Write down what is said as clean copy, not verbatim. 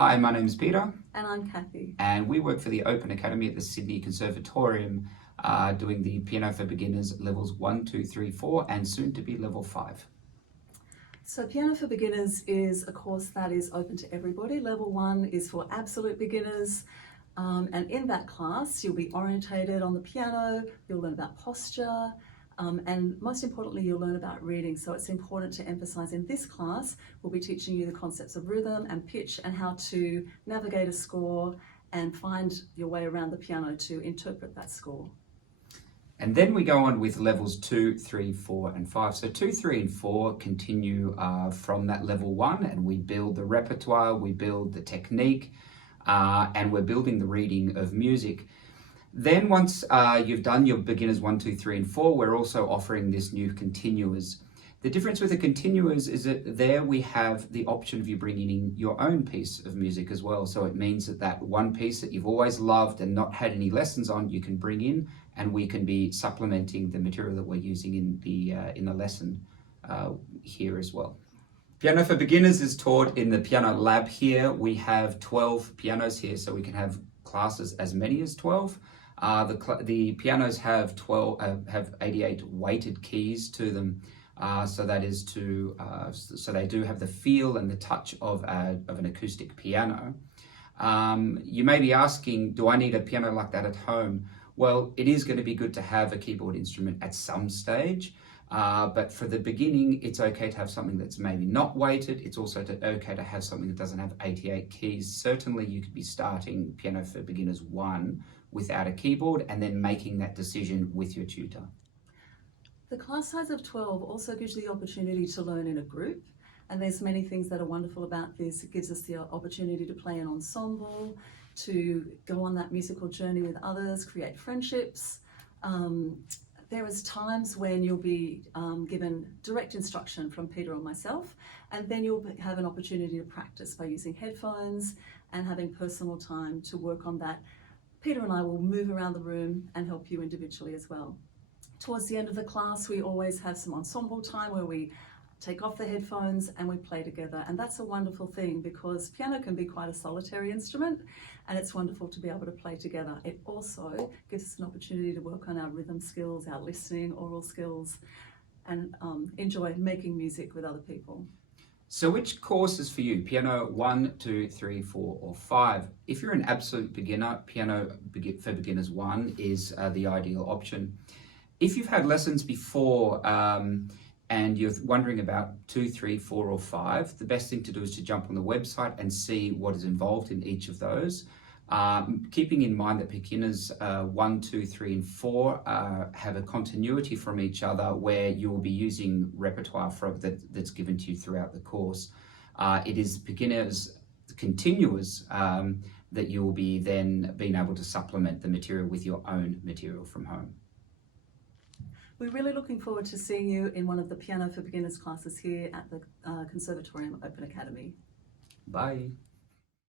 Hi, my name is Peter. And I'm Kathy. And we work for the Open Academy at the Sydney Conservatorium, doing the Piano for Beginners levels 1, 2, 3, 4, and soon to be level 5. So Piano for Beginners is a course that is open to everybody. Level 1 is for absolute beginners. And in that class, you'll be orientated on the piano, you'll learn about posture, and most importantly, you'll learn about reading. So it's important to emphasize in this class, we'll be teaching you the concepts of rhythm and pitch and how to navigate a score and find your way around the piano to interpret that score. And then we go on with levels 2, 3, 4, and 5. So 2, 3, and 4 continue from that level 1, and we build the repertoire, we build the technique, and we're building the reading of music. Then once you've done your beginners 1, 2, 3, and 4, we're also offering this new continuers. The difference with the continuers is that there we have the option of you bringing in your own piece of music as well. So it means that that one piece that you've always loved and not had any lessons on, you can bring in, and we can be supplementing the material that we're using in the lesson here as well. Piano for Beginners is taught in the piano lab here. We have 12 pianos here, so we can have classes as many as 12. The pianos have 88 weighted keys to them, so that is so they do have the feel and the touch of an acoustic piano. You may be asking, do I need a piano like that at home? Well, it is going to be good to have a keyboard instrument at some stage, but for the beginning, it's okay to have something that's maybe not weighted. It's also okay to have something that doesn't have 88 keys. Certainly, you could be starting Piano for Beginners 1 without a keyboard and then making that decision with your tutor. The class size of 12 also gives you the opportunity to learn in a group, and there's many things that are wonderful about this. It gives us the opportunity to play an ensemble, to go on that musical journey with others, create friendships. There is times when you'll be given direct instruction from Peter or myself, and then you'll have an opportunity to practice by using headphones and having personal time to work on that. Peter and I will move around the room and help you individually as well. Towards the end of the class, we always have some ensemble time where we take off the headphones and we play together. And that's a wonderful thing because piano can be quite a solitary instrument, and it's wonderful to be able to play together. It also gives us an opportunity to work on our rhythm skills, our listening, oral skills, and enjoy making music with other people. So which course is for you? Piano 1, 2, 3, 4, or 5? If you're an absolute beginner, Piano for Beginners 1 is the ideal option. If you've had lessons before and you're wondering about 2, 3, 4, or 5, the best thing to do is to jump on the website and see what is involved in each of those. Keeping in mind that beginners 1, 2, 3, and 4 have a continuity from each other where you will be using repertoire that's given to you throughout the course. It is beginners continuous that you will be then being able to supplement the material with your own material from home. We're really looking forward to seeing you in one of the Piano for Beginners classes here at the Conservatorium Open Academy. Bye.